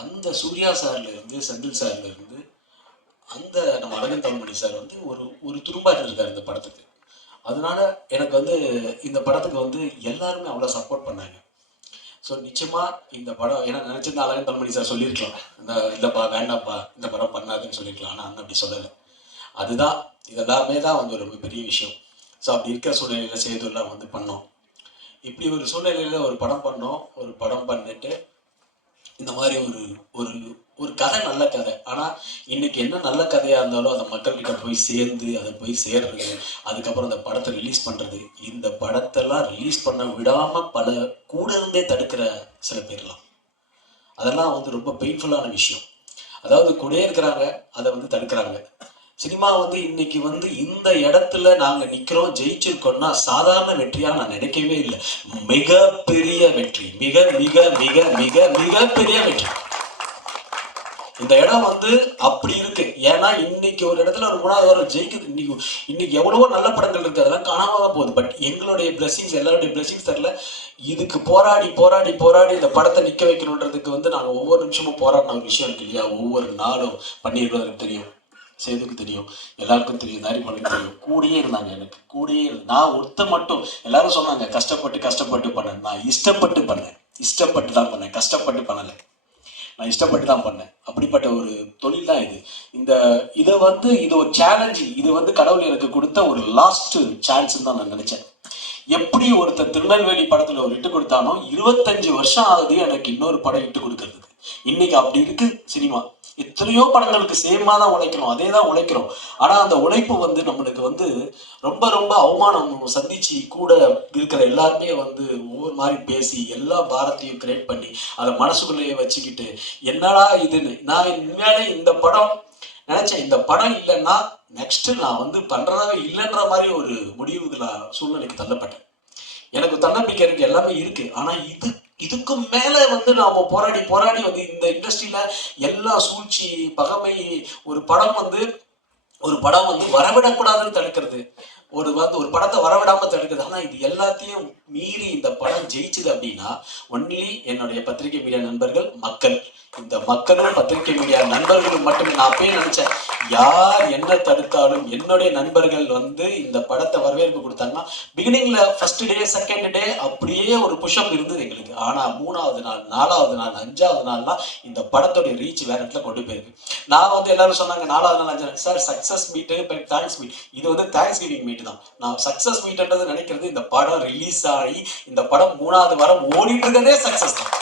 அந்த சூர்யா சார்ல இருந்து செந்தில் சார்ல இருந்து அந்த நம்ம அழகன் தமிழ்மணி சார் வந்து ஒரு ஒரு துரும்பா இருந்திருக்காரு இந்த படத்துக்கு. அதனால எனக்கு வந்து இந்த படத்துக்கு வந்து எல்லாருமே அவ்வளோ சப்போர்ட் பண்ணாங்க. ஸோ நிச்சயமா இந்த படம் ஏன்னா நினைச்சிருந்தா அழகன் தமிழ்மணி சார் சொல்லியிருக்கலாம், இல்லைப்பா வேண்டாம்ப்பா இந்த படம் பண்ணாதுன்னு சொல்லியிருக்கலாம். ஆனால் அண்ணன் அப்படி சொல்லலை. அதுதான் இதெல்லாமே தான் வந்து ஒரு பெரிய விஷயம். ஸோ அப்படி இருக்கிற சூழ்நிலையில் சேதுலாம் வந்து பண்ணோம். இப்படி ஒரு சூழ்நிலையில் ஒரு படம் பண்ணோம். ஒரு படம் பண்ணிட்டு இந்த மாதிரி ஒரு ஒரு ஒரு கதை நல்ல கதை. ஆனால் இன்னைக்கு என்ன நல்ல கதையாக இருந்தாலும் அதை மக்கள்கிட்ட போய் சேர்ந்து அதை போய் சேர்றது, அதுக்கப்புறம் அந்த படத்தை ரிலீஸ் பண்ணுறது, இந்த படத்தெல்லாம் ரிலீஸ் பண்ண விடாமல் பல கூட இருந்தே தடுக்கிற சில பேர்லாம், அதெல்லாம் வந்து ரொம்ப பெயின்ஃபுல்லான விஷயம். அதாவது கூட இருக்கிறாங்க, அதை வந்து தடுக்கிறாங்க. சினிமா வந்து இன்னைக்கு வந்து இந்த இடத்துல நாங்க நிக்கிறோம் ஜெயிச்சிருக்கோம்னா சாதாரண வெற்றியா நான் நினைக்கவே இல்லை. மிகப்பெரிய வெற்றி, மிக மிக மிக மிக மிகப்பெரிய வெற்றி. இந்த இடம் வந்து அப்படி இருக்கு. ஏன்னா இன்னைக்கு ஒரு இடத்துல ஒரு 3வது வாரம் ஜெயிக்குது. இன்னைக்கு எவ்வளவோ நல்ல படங்கள் இருக்கு, அதெல்லாம் காணாம தான் போகுது. பட் எங்களுடைய பிளஸிங்ஸ், எல்லாருடைய பிளஸிங்ஸ் தெரியல. இதுக்கு போராடி போராடி போராடி இந்த படத்தை நிக்க வைக்கணுன்றதுக்கு வந்து நாங்க ஒவ்வொரு நிமிஷமும் போராடின ஒரு விஷயம் இருக்கு இல்லையா. ஒவ்வொரு நாளும் பண்ணிடுவதற்கு தெரியும், சேதுக்கு தெரியும், எல்லாருக்கும் தெரியும், தாரிமலுக்கு தெரியும். கூடயே இருந்தாங்க, எனக்கு கூடயே நான் ஒருத்த மட்டும். எல்லாரும் சொன்னாங்க கஷ்டப்பட்டு கஷ்டப்பட்டு பண்ணேன். நான் இஷ்டப்பட்டு பண்ணேன், இஷ்டப்பட்டு தான் பண்ணேன், கஷ்டப்பட்டு பண்ணலை. நான் இஷ்டப்பட்டு தான் பண்ணேன். அப்படிப்பட்ட ஒரு தொழில் தான் இது. இதை வந்து இது ஒரு சேலஞ்சு. இது வந்து கடவுள் எனக்கு கொடுத்த ஒரு லாஸ்ட் சான்ஸ் தான் நான் நினைச்சேன். எப்படி ஒருத்தர் திருநெல்வேலி படத்துல ஒரு இட்டு கொடுத்தானோ 25 வருஷம் ஆகுது எனக்கு இன்னொரு படம் இட்டு கொடுக்கறதுக்கு. இன்னைக்கு அப்படி இருக்கு சினிமா. எத்தனையோ படங்களுக்கு சேமா தான் உழைக்கிறோம், அதே தான் உழைக்கிறோம். ஆனா அந்த உழைப்பு வந்து நம்மளுக்கு வந்து ரொம்ப ரொம்ப அவமானம் சந்திச்சு கூட இருக்கிற எல்லாருமே வந்து ஒவ்வொரு மாதிரி பேசி எல்லா பாரத்தையும் கிரியேட் பண்ணி அதை மனசுக்குள்ளேயே வச்சுக்கிட்டு என்னடா இதுன்னு நான் உண்மையாலே இந்த படம் நினைச்சேன். இந்த படம் இல்லைன்னா நெக்ஸ்ட் நான் வந்து பண்றதாவே இல்லைன்ற மாதிரி ஒரு முடிவுல சூழ்நிலைக்கு தள்ளப்பட்டேன். எனக்கு தன்னம்பிக்கை இருக்கு, எல்லாமே இருக்கு. ஆனா இதுக்கு மேல வந்து நாம போராடி போராடி வந்து இந்த இண்டஸ்ட்ரியில எல்லா சூழ்ச்சி பகமை ஒரு படம் வந்து வரவிடக்கூடாதுன்னு தடுக்கிறது, ஒரு படத்தை வரவிடாம தடுக்கிறது. ஆனா இது எல்லாத்தையும் மீறி இந்த படம் ஜெயிச்சுது அப்படின்னா ஒன்லி என்னுடைய பத்திரிகை மீடியா நண்பர்கள், மக்கள். இந்த மக்களும் பத்திரிகை மீடியா நண்பர்களும் மட்டுமே. நான் போய் நினைச்சேன், யார் என்ன தடுத்தாலும் என்னுடைய நண்பர்கள் வந்து இந்த படத்தை வரவேற்பு கொடுத்தாங்கன்னா பிகினிங்ல ஃபர்ஸ்ட் டே செகண்ட் டே அப்படியே ஒரு புஷ்அப் இருந்தது எங்களுக்கு. ஆனா 3வது நாள் 4வது நாள் 5வது நாள்லாம் இந்த படத்தோடைய ரீச் வேற இடத்துல கொண்டு போயிருக்கு. நான் வந்து எல்லாரும் சொன்னாங்க 4வது நாள் 5 நாள் சார் சக்சஸ் மீட்டு, தேங்க்ஸ் மீட். இது வந்து தேங்க்ஸ் கிவிங் மீட் தான். நான் சக்சஸ் மீட்ன்றது நினைக்கிறது இந்த படம் ரிலீஸ் ஆகி இந்த படம் 3வது வாரம் ஓடிட்டு இருக்கதே சக்சஸ் தான்.